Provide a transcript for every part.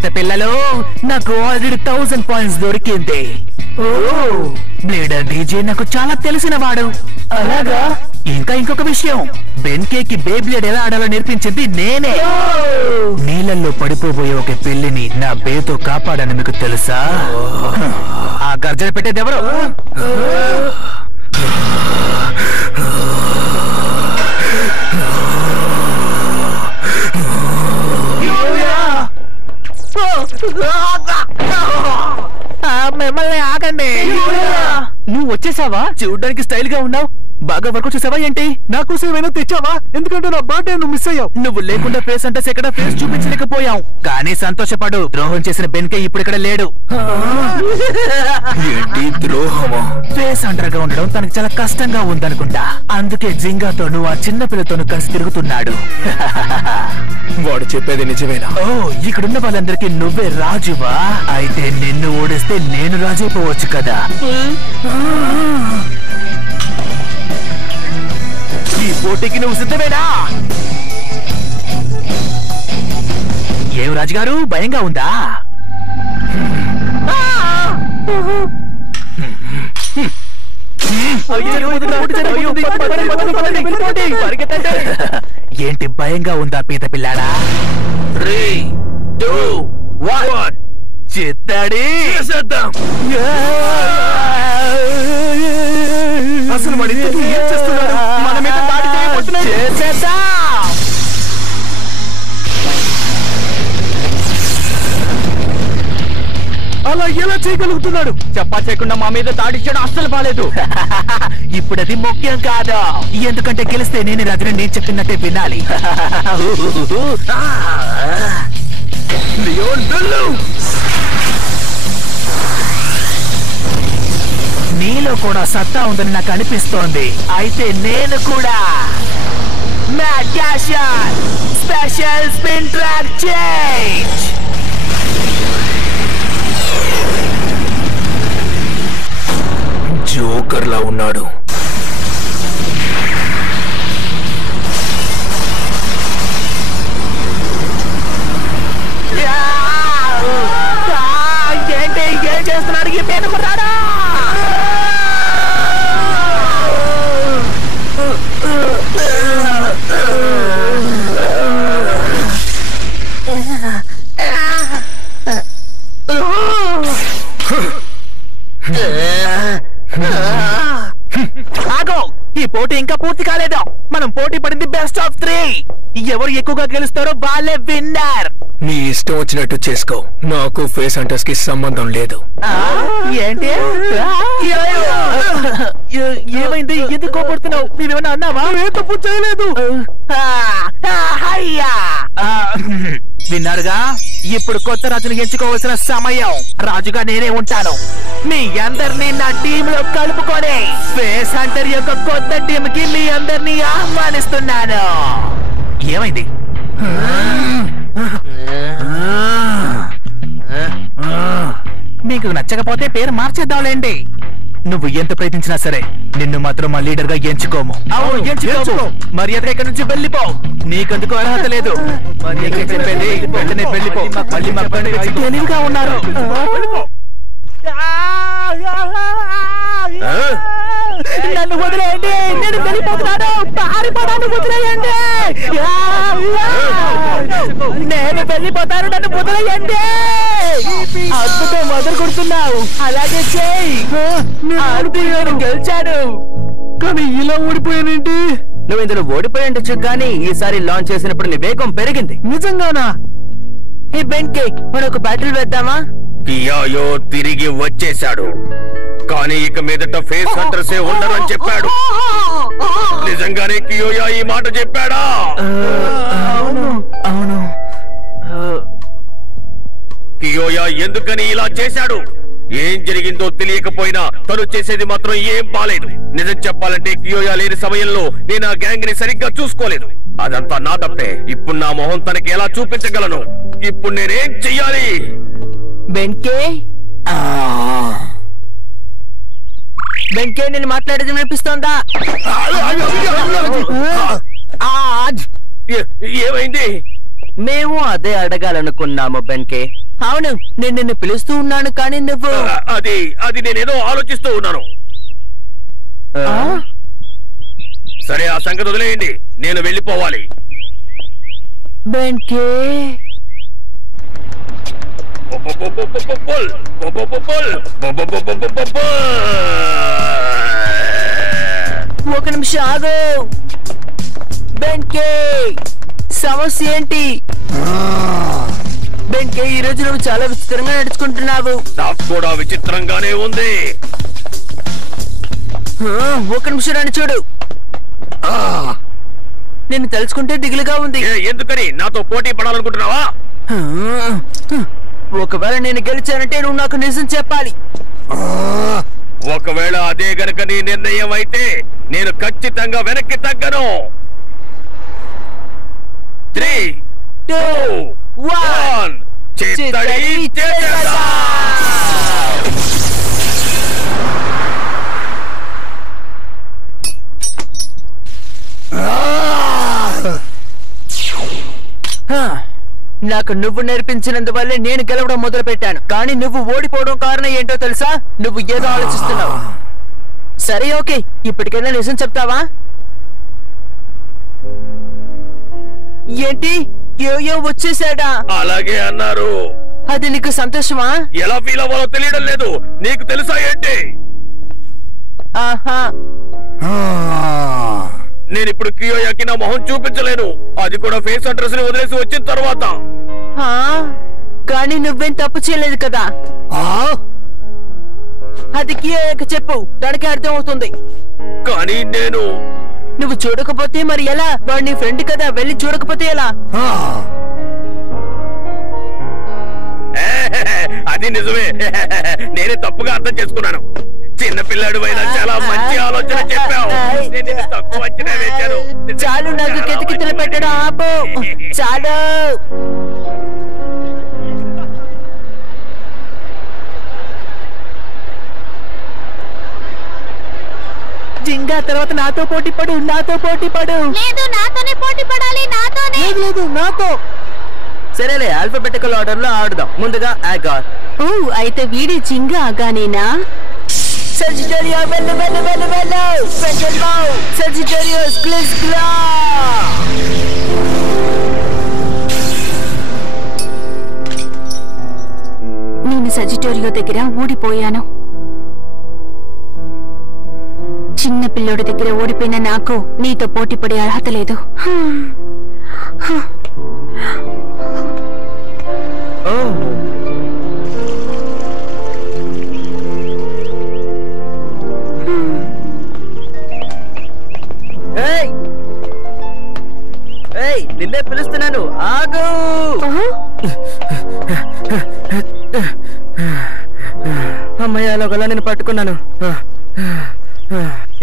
పెద్ద పిల్లలు నాకు ఆల్రెడీ 1000 పాయింట్స్ దొరికింది. బ్లేడర్ డీజే నాకు చాలా తెలిసిన వాడు. అలాగా? ఇంకా ఇంకొక విషయం, బెన్కేకి బేబ్లేడ్ ఎలా ఆడాలో నేర్పించింది నేనే. నీళ్ళల్లో పడిపోబోయే ఒక పెళ్లిని నా బేతో కాపాడని మీకు తెలుసా? ఆ గర్జన పెట్టేది ఎవరు? మిమ్మల్ని ఆగండి. నువ్వు వచ్చేసావా? చూడ్డానికి స్టైల్ గా ఉన్నావు. బాగా వర్క్ చూసావా ఏంటి? నాకోసం ఏమైనా తెచ్చావా? ఎందుకంటే నా బర్త్డే నువ్వు మిస్ అయ్యావు. నువ్వు లేకుండా ఫేస్ అంటే ఎక్కడ ఫేస్ చూపించలేకపోయాం. కానీ సంతోషపడు, ద్రోహం చేసిన బెన్కే ఇప్పుడు ఇక్కడ లేడు. ఏంటి ద్రోహమా? ఫేస్ అండర్ గా ఉండడం తనకు చాలా కష్టంగా ఉందనుకుంటా. అందుకే జింగాతోను ఆ చిన్న పిల్లతోను కలిసి తిరుగుతున్నాడు. వాడు చెప్పేది నిజమేనా? ఓ, ఇక్కడున్న వాళ్ళందరికీ నువ్వే రాజువా? అయితే నిన్ను ఓడిస్తే నేను రాజైపోవచ్చు కదా. ఈ పోటీకి నువ్వు సిద్ధమేనా? ఏం రాజుగారు, భయంగా ఉందా? ఏంటి భయంగా ఉందా పీత పిల్లాడా? 3, 2, 1 చిత్తడి. అసలు వాడు ఇంతకీ ఏం చేస్తున్నాడు? మన మీద దాడి చేయబోతున్నాడు. చేసేద్దాం. అలా ఎలా చేయగలుగుతున్నాడు? చెప్పా చేయకుండా మా మీద దాడి చేయడం అస్సలు బాలేదు. ఇప్పుడు అది ముఖ్యం కాదు, ఎందుకంటే గెలిస్తే నేను రాజుని నేను చెప్పినట్టే వినాలి. నీలో కూడా సత్తా ఉందని నాకు అనిపిస్తోంది. అయితే నేను కూడా మ్యాడ్ గ్యాషన్ special spin track change. Joker లా ఉన్నాడు. ఏంటి ఏం చేస్తున్నాడు ఈ పేనుకున్నాడా? ఆగో, ఈ పోటీ ఇంకా పూర్తి కాలేదు. మనం పోటీ పడింది బెస్ట్ ఆఫ్ 3. ఎవరు ఎక్కువగా గెలుస్తారో వాళ్ళే విన్నర్. నీ ఇష్టం వచ్చినట్టు చేసుకో, నాకు ఫేస్ హంటర్స్ కి సంబంధం లేదు. ఏంటి? ఏమైంది? ఎందుకు కోపడుతున్నావు? నీవేమన్నా అన్నావా? ఏ తప్పు చేయలేదు. విన్నారుగా, ఇప్పుడు కొత్త రాజును ఎంచుకోవాల్సిన సమయం. రాజుగా నేనే ఉంటాను. మీ అందరినీ నా టీమ్ లో కలుపుకొని ఫేస్ హంటర్ యొక్క కొత్త టీమ్ కి మీ అందరినీ ఆహ్వానిస్తున్నాను. ఏమైంది? మీకు నచ్చకపోతే పేరు మార్చేద్దాంలేండి. నువ్వు ఎంత ప్రయత్నించినా సరే నిన్ను మాత్రం మా లీడర్ గా ఎంచుకోము. అవును, ఎంచుకో. మర్యాదగా ఇక్కడ నుంచి వెళ్ళిపో. నీకందుకు అర్హత లేదు. మర్యాదగా చెప్పేది వెంటనే వెళ్ళిపో. మళ్ళీ మా పని తెలివిగా ఉన్నారు. నన్ను వదిలేయండి, నేను వెళ్ళిపోతున్నాను. పారిపోతాను, వదిలేయండి. నేను వెళ్ళిపోతాను, నన్ను వదిలేయండి. అద్భుతం, మొదలు కొడుతున్నావు. అలాగే చేయి. నేను గెలిచాను. కానీ ఇలా ఓడిపోయానేంటి? నువ్వు ఇందులో ఓడిపోయిండొచ్చు, కానీ ఈసారి లాంచ్ చేసినప్పుడు నీ వేగం పెరిగింది. నిజంగానా? ఈ బెన్కే మరొక బ్యాటిల్ వేద్దామా? కియాయో తిరిగి వచ్చేశాడు, కానీ ఇక మీదట ఫేస్ హంటర్సే ఉండరని చెప్పాడు. నిజంగానే కియోయా ఈ మాట చెప్పాడా? అవును. కియోయా ఎందుకని ఇలా చేశాడు? ఏం జరిగిందో తెలియకపోయినా తను చేసేది మాత్రం ఏం బాలేదు. నిజం చెప్పాలంటే కియోయా లేని సమయంలో నేను ఆ గ్యాంగ్ ని సరిగ్గా చూసుకోలేదు. అదంతా నా తప్పే. ఇప్పుడు నా మొహం తనకి ఎలా చూపించగలను? ఇప్పుడు నేనేం చెయ్యాలి? బెన్కే బెన్కే నేను మాట్లాడేది వినిపిస్తోందా? ఏమైంది? మేము అదే అడగాలనుకున్నాము బెన్కే. అవును, నేను నిన్ను పిలుస్తూ ఉన్నాను కానీ నువ్వు అది నేనేదో ఆలోచిస్తూ ఉన్నాను. సరే, ఆ సంగతి వదిలేయండి, నేను వెళ్ళిపోవాలి. బెన్కే ఒక నిమిషం ఆగు. బెన్కే, సమస్య ఏంటి? బెన్కే, ఈ రోజు నువ్వు చాలా విచిత్రంగా నడుచుకుంటున్నావు. నాకు కూడా విచిత్రంగానే ఉంది. ఒక నిమిషం నన్ను చూడు. నేను తలుచుకుంటే దిగులుగా ఉంది. ఎందుకని? నాతో పోటీ పడాలనుకుంటున్నావా? ఒకవేళ నేను గెలిచానంటే నువ్వు నాకు నిజం చెప్పాలి. ఒకవేళ అదే గనక నీ నిర్ణయం అయితే నేను ఖచ్చితంగా వెనక్కి తగ్గను. 3, 2, 1 చిత్తడి చేసేద్దాం. నాకు నువ్వు నేర్పించినందువల్లే నేను గెలవడం మొదలు పెట్టాను. కానీ నువ్వు ఓడిపోవడం కారణం ఏంటో తెలుసా? నువ్వు ఏదో ఆలోచిస్తున్నావు. సరే, ఓకే, ఇప్పటికైనా నిజం చెప్తావా? ఏంటి, యోయో వచ్చేసాడా? అలాగే అన్నారు. అది నీకు సంతోషమా? ఎలా ఫీల్ అవ్వాలో తెలియడం లేదు. నీకు తెలుసా ఏంటి? ఆహా, నేను ఇప్పుడు కియోయాకి నా మొహం చూపించలేను. అది కూడా ఫేస్ అడ్రస్ ని వదిలేసి వచ్చిన తర్వాత. కానీ నువ్వేం తప్పు చేయలేదు కదా. అది కియోయాకి చెప్పు, దానికి అర్థం అవుతుంది. కానీ నువ్వు చూడకపోతే మరి ఎలా? వాడు నీ ఫ్రెండ్ కదా, వెళ్ళి చూడకపోతే ఎలా? అది నిజమే. నేనే తప్పుగా అర్థం చేసుకున్నాను. చిన్నపిల్లాడు అయినా చాలా మంచి ఆలోచన చెప్పావు. నేను తక్కువ అంచనా వేశాను. చాలు, నాకు కితకితలు పెట్టడం ఆపు. చాలు. జింగా, తర్వాత నాతో పోటీ పడు. నాతో పోటీ పడు. లేదు, నాతోనే పోటీ పడాలి. నాతోనే. లేదు, నాతో. సరేలే, ఆల్ఫాబెటికల్ ఆర్డర్ లో ఆడుదాం. ముందుగా ఆగార్. అయితే వీడి జింగా ఆగానేనా? Sagittario, bello, bello, bello, bello. Special bow. Sagittario, sklis, kla. నేను సజిటోరియో దగ్గర ఓడిపోయాను. చిన్న పిల్లోడి దగ్గర ఓడిపోయిన నాకు నీతో పోటీ పడే అర్హత లేదు. నిన్నే పిలుస్తున్నాను, ఆగు. అమ్మయ్య, అలాగలా నేను పట్టుకున్నాను.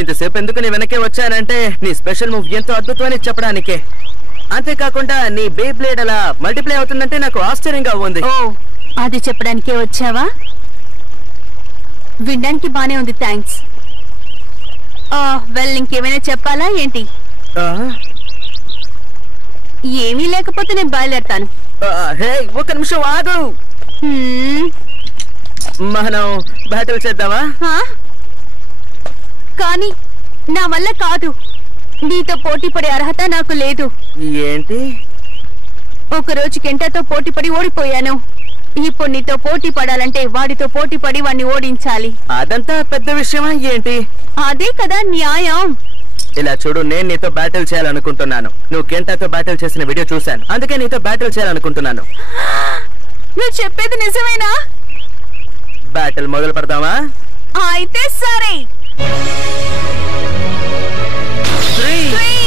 ఇంతసేపు ఎందుకు నీ వెనకే వచ్చానంటే నీ స్పెషల్ మూవ్ ఎంతో అద్భుతమని చెప్పడానికే. అంతేకాకుండా నీ బే బ్లేడ్ అలా మల్టిప్లై అవుతుందంటే నాకు ఆశ్చర్యంగా ఉంది. అది చెప్పడానికే వచ్చావా? వినడానికి బానే ఉంది, థ్యాంక్స్. వెల్, ఇంకేమైనా చెప్పాలా ఏంటి? ఏమీ లేకపోతే నేను బయలుదేరతాను. ఒక నిమిషం ఆగు. మనం బ్యాటిల్ చేద్దామా? కానీ నా వల్ల కాదు. నీతో పోటీ పడే అర్హత నాకు లేదు. ఏంటి? ఒకరోజు కెంటాతో పోటీ పడి ఓడిపోయాను. ఇప్పుడు నీతో పోటీ పడాలంటే వాడితో పోటీ పడి వాడిని ఓడించాలి. అదంతా పెద్ద విషయమా ఏంటి? అదే కదా న్యాయం. ఇలా చూడు, నేను నీతో బ్యాటిల్ చేయాలనుకుంటున్నాను. నువ్వు కెంటాతో బ్యాటిల్ చేసిన వీడియో చూశాను, అందుకే నీతో బ్యాటిల్ చేయాలనుకుంటున్నాను. నువ్వు చెప్పేది నిజమేనా? బ్యాటిల్ మొదలు పెడదామా? అయితే సరే. 3,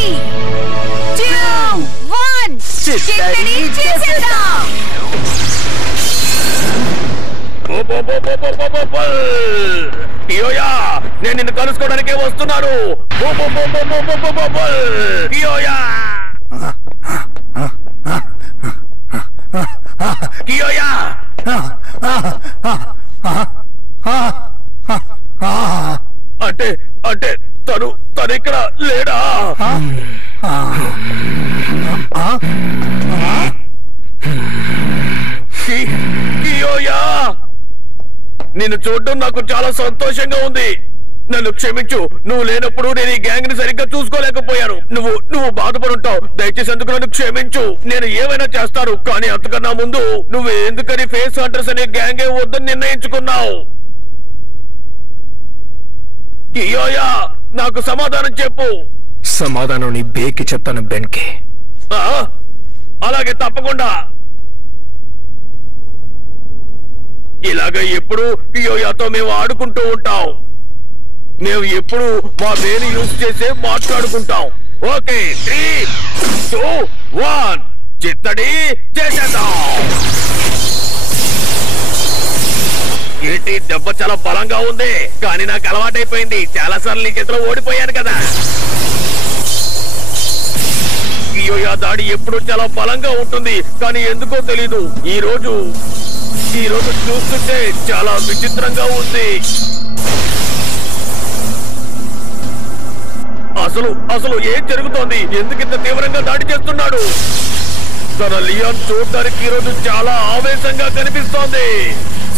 2, 1 చిత్తడి చేసేద్దాం. కియోయా, నేను నిన్ను కలుసుకోవడానికే వస్తున్నాను. కియోయా, కియోయా. అంటే తను ఇక్కడ లేడా? నిన్ను చూడడం నాకు చాలా సంతోషంగా ఉంది. నన్ను క్షమించు. నువ్వు లేనప్పుడు నేను ఈ గ్యాంగ్ ని సరిగ్గా చూసుకోలేకపోయాను. నువ్వు బాధపడుంటావు. దయచేసి అందుకు నన్ను క్షమించు. నేను ఏమైనా చేస్తాను, కానీ అంతకన్నా ముందు నువ్వు ఎందుకని ఫేస్ హంటర్స్ అనే గ్యాంగే వద్దని నిర్ణయించుకున్నావు? కియోయా, నాకు సమాధానం చెప్పు. సమాధానం నీ బేకి చెప్తాను బెన్కి. అలాగే, తప్పకుండా. ఇలాగ ఎప్పుడు కియోయాతో మేము ఆడుకుంటూ ఉంటాం. మేము ఎప్పుడు మా పేరు యూజ్ చేసే మాట్లాడుకుంటాం. ఓకే, 3, 2, 1 చిత్తడి చేసేద్దాం. ఏంటి దెబ్బ చాలా బలంగా ఉంది, కానీ నాకు అలవాటైపోయింది. చాలా సార్లు నీ చేతిలో ఓడిపోయాను కదా. కియోయా దాడి ఎప్పుడు చాలా బలంగా ఉంటుంది, కానీ ఎందుకో తెలీదు ఈ రోజు చూస్తుంటే చాలా విచిత్రంగా ఉంది. అసలు ఏం జరుగుతోంది? ఎందుకింత తీవ్రంగా దాడి చేస్తున్నాడు? తన లియాన్ చూడడానికి ఈరోజు చాలా ఆవేశంగా కనిపిస్తోంది.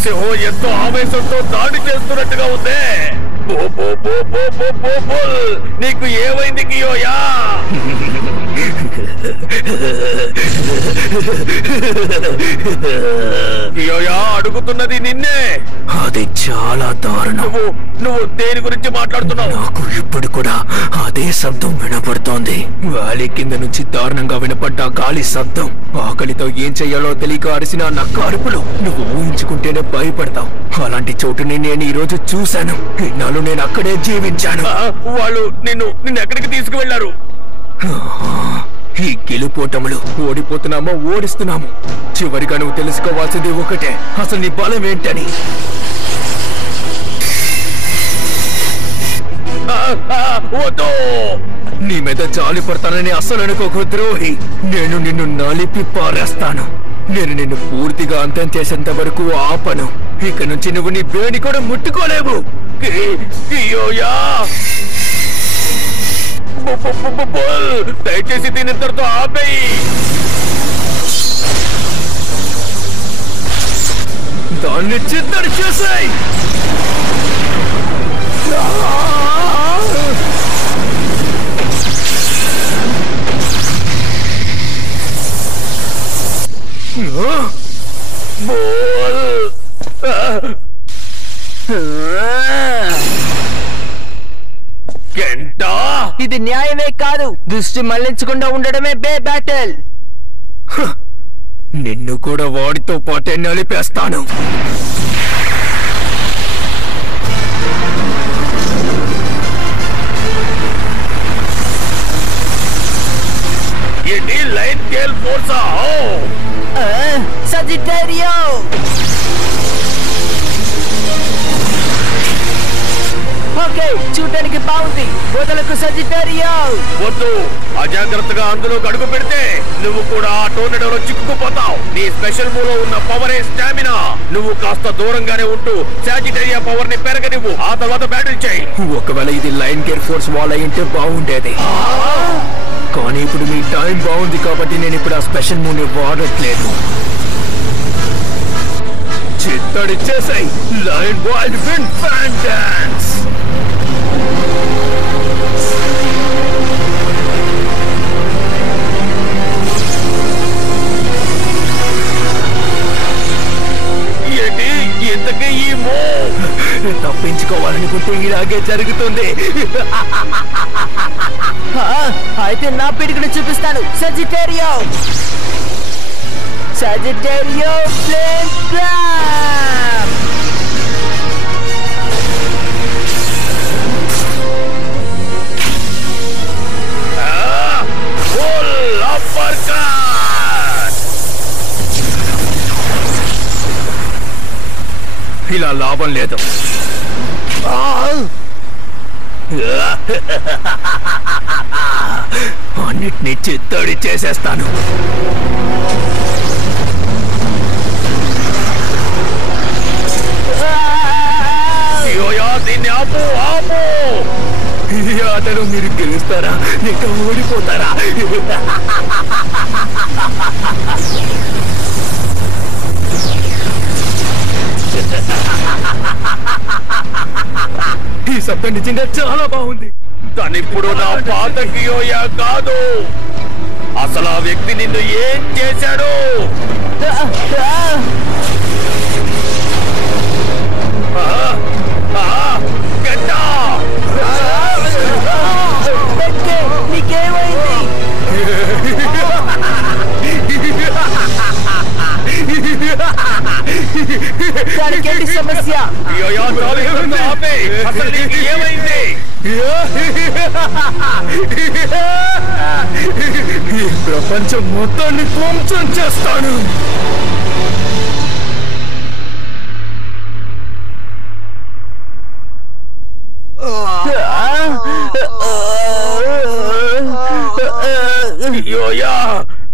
సింహం ఎంతో ఆవేశంతో దాడి చేస్తున్నట్టుగా ఉందే. నీకు ఏమైంది కియోయా? కియోయా అడుగుతున్నది నిన్నే. అది చాలా దారుణం. నువ్వు దేని గురించి మాట్లాడుతున్నావు? నాకు ఇప్పుడు కూడా అదే శబ్దం వినపడుతోంది. వ్యాలీ కింద నుంచి దారుణంగా వినపడ్డ గాలి శబ్దం. ఆకలితో ఏం చెయ్యాలో తెలియక అరిసిన నక్క అరుపులు. నువ్వు ఊహించుకుంటేనే భయపడతావు. అలాంటి చోటుని నేను ఈ రోజు చూశాను. ఇన్నాళ్ళు నేను అక్కడే జీవించాను. వాళ్ళు నిన్ను ఎక్కడికి తీసుకువెళ్లారు? ఈ గెలుపోటములు ఓడిపోతున్నామో ఓడిస్తున్నాము. చివరిగా నువ్వు తెలుసుకోవాల్సింది ఒకటే, అసలు నీ బలం ఏంటని. నీ మీద జాలి పడతానని అస్సలు అనుకోకు ద్రోహి. నేను నిన్ను నలిపి పారేస్తాను. నేను నిన్ను పూర్తిగా అంతం చేసేంత వరకు ఆపను. ఇక నుంచి నువ్వు నీ వేణి కూడా ముట్టుకోలేవు. దయచేసి దీని ఇంతటితో ఆపేయి. దాన్ని చిత్తడి చేసాయి. ఇది న్యాయమే కాదు. దృష్టి మళ్లించకుండా ఉండడమే బే బ్యాటిల్. నిన్ను కూడా వాడితో పాటే నలిపేస్తాను. ఏంటి లైన్ గేల్ ఫోర్సా? సజిటేరియో. ఓకే, చూడటానికి బాగుంది. వదలకు సజిటేరియో. వద్దు, అజాగ్రత్తగా అందులో అడుగు పెడితే నువ్వు కూడా ఆ టోర్నడోలో చిక్కుకుపోతావు. నీ స్పెషల్ మూవ్ లో ఉన్న పవరే స్టామినా. నువ్వు కాస్త దూరంగానే ఉంటూ సాజిటేరియా పవర్ ని పెరగనివ్వు. ఆ తర్వాత బ్యాటిల్ చేయి. ఒకవేళ ఇది లైన్ గేర్ ఫోర్స్ వాల్ అయింటే బాగుండేది, కానీ ఇప్పుడు మీ టైం బాగుంది కాబట్టి నేను ఇప్పుడు ఆ స్పెషల్ మూవ్ ని వాడట్లేదు. చిత్తడి చేసాయి. Line wild wind fan dance. ఏంటి ఇంతకీ ఈ మూవ్? తప్పించుకోవాలనుకుంటే ఇలాగే జరుగుతుంది. అయితే నా పిడికిని చూపిస్తాను. Sagittario. Sagittario flame claw. Full uppercut. ఇలా లాభం లేదు. అన్నిటినీ చిత్తడి చేసేస్తాను. దీన్ని ఆపు, ఆపు. ఈ ఆటలో మీరు గెలుస్తారా లేక ఓడిపోతారా? ఈ శబ్దం నిజంగా చాలా బాగుంది. తనిప్పుడు నా పాత కియోయా కాదు. అసలు ఆ వ్యక్తి నిన్ను ఏం చేశాడు? నీకేమైంది? దానికేంటి సమస్య? అసలు నీకు ఏమైంది? ఈ ప్రపంచం మొత్తాన్ని ధ్వంసం చేస్తాను.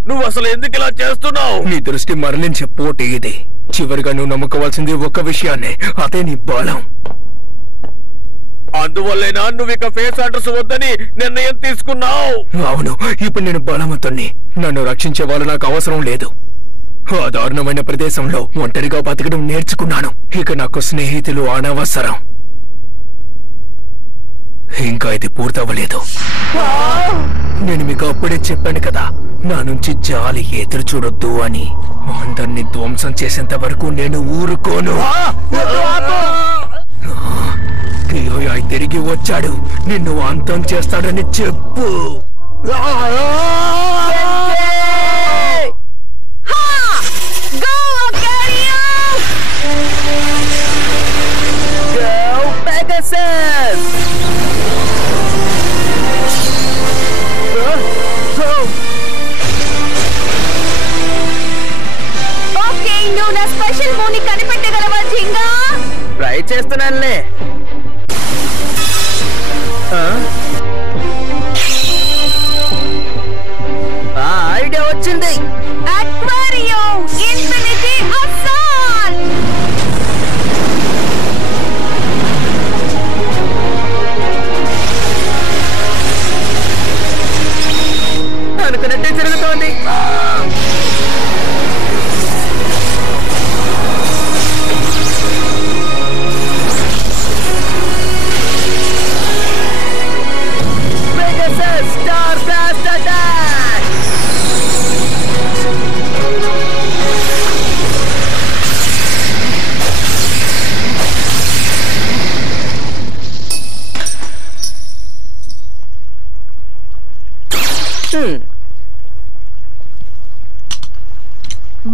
నువ్వు అసలు ఎందుకు ఇలా చేస్తున్నావు? నీ దృష్టి మరలించే పోటీ ఇది. చివరిగా నువ్వు నమ్ముకోవాల్సింది ఒక్క విషయాన్ని, అదే నీ బలం. అందువల్లేనా నువ్వు ఇక ఫేస్ అడ్రస్ వద్దని నిర్ణయం తీసుకున్నావు? అవును, ఇప్పుడు నేను బలవంతుణ్ణి. నన్ను రక్షించే వాళ్ళు నాకు అవసరం లేదు. ఆ దారుణమైన ప్రదేశంలో ఒంటరిగా బతకడం నేర్చుకున్నాను. ఇక నాకు స్నేహితులు అనవసరం. ఇంకా ఇది పూర్తవ్వలేదు. నేను మీకు అప్పుడే చెప్పాను కదా, నా నుంచి జాలి ఎదురు చూడొద్దు అని. అందరినీ ధ్వంసం చేసేంత వరకు నేను ఊరుకోను. కియోయా తిరిగి వచ్చాడు. నిన్ను అంతం చేస్తాడని చెప్పు. నువ్వు నా స్పెషల్ మూని కనిపెట్టగలవా జింగా? ట్రై చేస్తున్నానులే. ఐడియా వచ్చింది. Aquario infinity assault. అనుకున్నట్టే జరుగుతోంది. Star Blast Attack!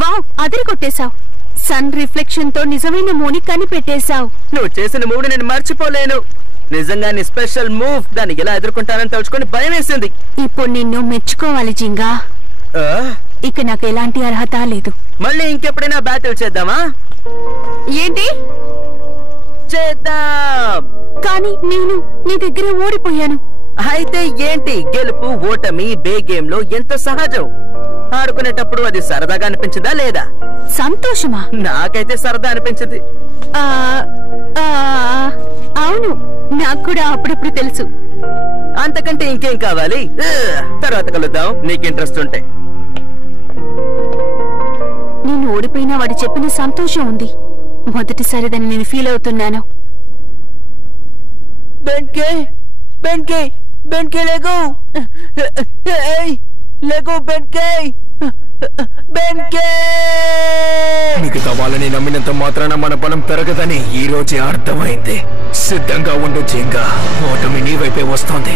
వావ్, అదిరి కొట్టేశావు. సన్ రిఫ్లెక్షన్ తో నిజమైన మూని కనిపెట్టేశావు. నువ్వు చేసిన మూడు నేను మర్చిపోలేను. నిజంగా నీ స్పెషల్ మూవ్ దాన్ని ఎలా ఎదుర్కొంటానని తలుచుకొని భయం వేసింది. ఇప్పుడు నిన్ను మెచ్చుకోవాలి జింగా. ఇక నాకు ఎలాంటి అర్హత లేదు. మళ్ళీ ఇంకెప్పుడైనా బ్యాటిల్ చేద్దామా? ఏంటి చేద్దాం. కానీ నేను నీ దగ్గర ఓడిపోయాను. అయితే ఏంటి, గెలుపు ఓటమి బే గేమ్ లో ఎంత సహజం. ఆడుకునేటప్పుడు అది సరదాగా అనిపించదా లేదా? సంతోషమా? నాకైతే సరదా అనిపించింది. అవును, నాకు కూడా అప్పుడప్పుడు తెలుసు. అంతకంటే ఇంకేం కావాలి? తర్వాత కలుద్దాం నీకు ఇంట్రెస్ట్ ఉంటే. నేను ఓడిపోయినా వాడు చెప్పిన సంతోషం ఉంది. మొదటిసారి దాన్ని నేను ఫీల్ అవుతున్నాను. బెన్కే బెన్కే బెన్కే లెగో లెగో బెన్కే బెన్కే. మిగతా వాళ్ళని నమ్మినంత మాత్రాన మన బలం పెరగదని ఈ రోజే అర్థమైంది. సిద్ధంగా ఉండు జింగా, ఓటమి నీ వైపే వస్తోంది.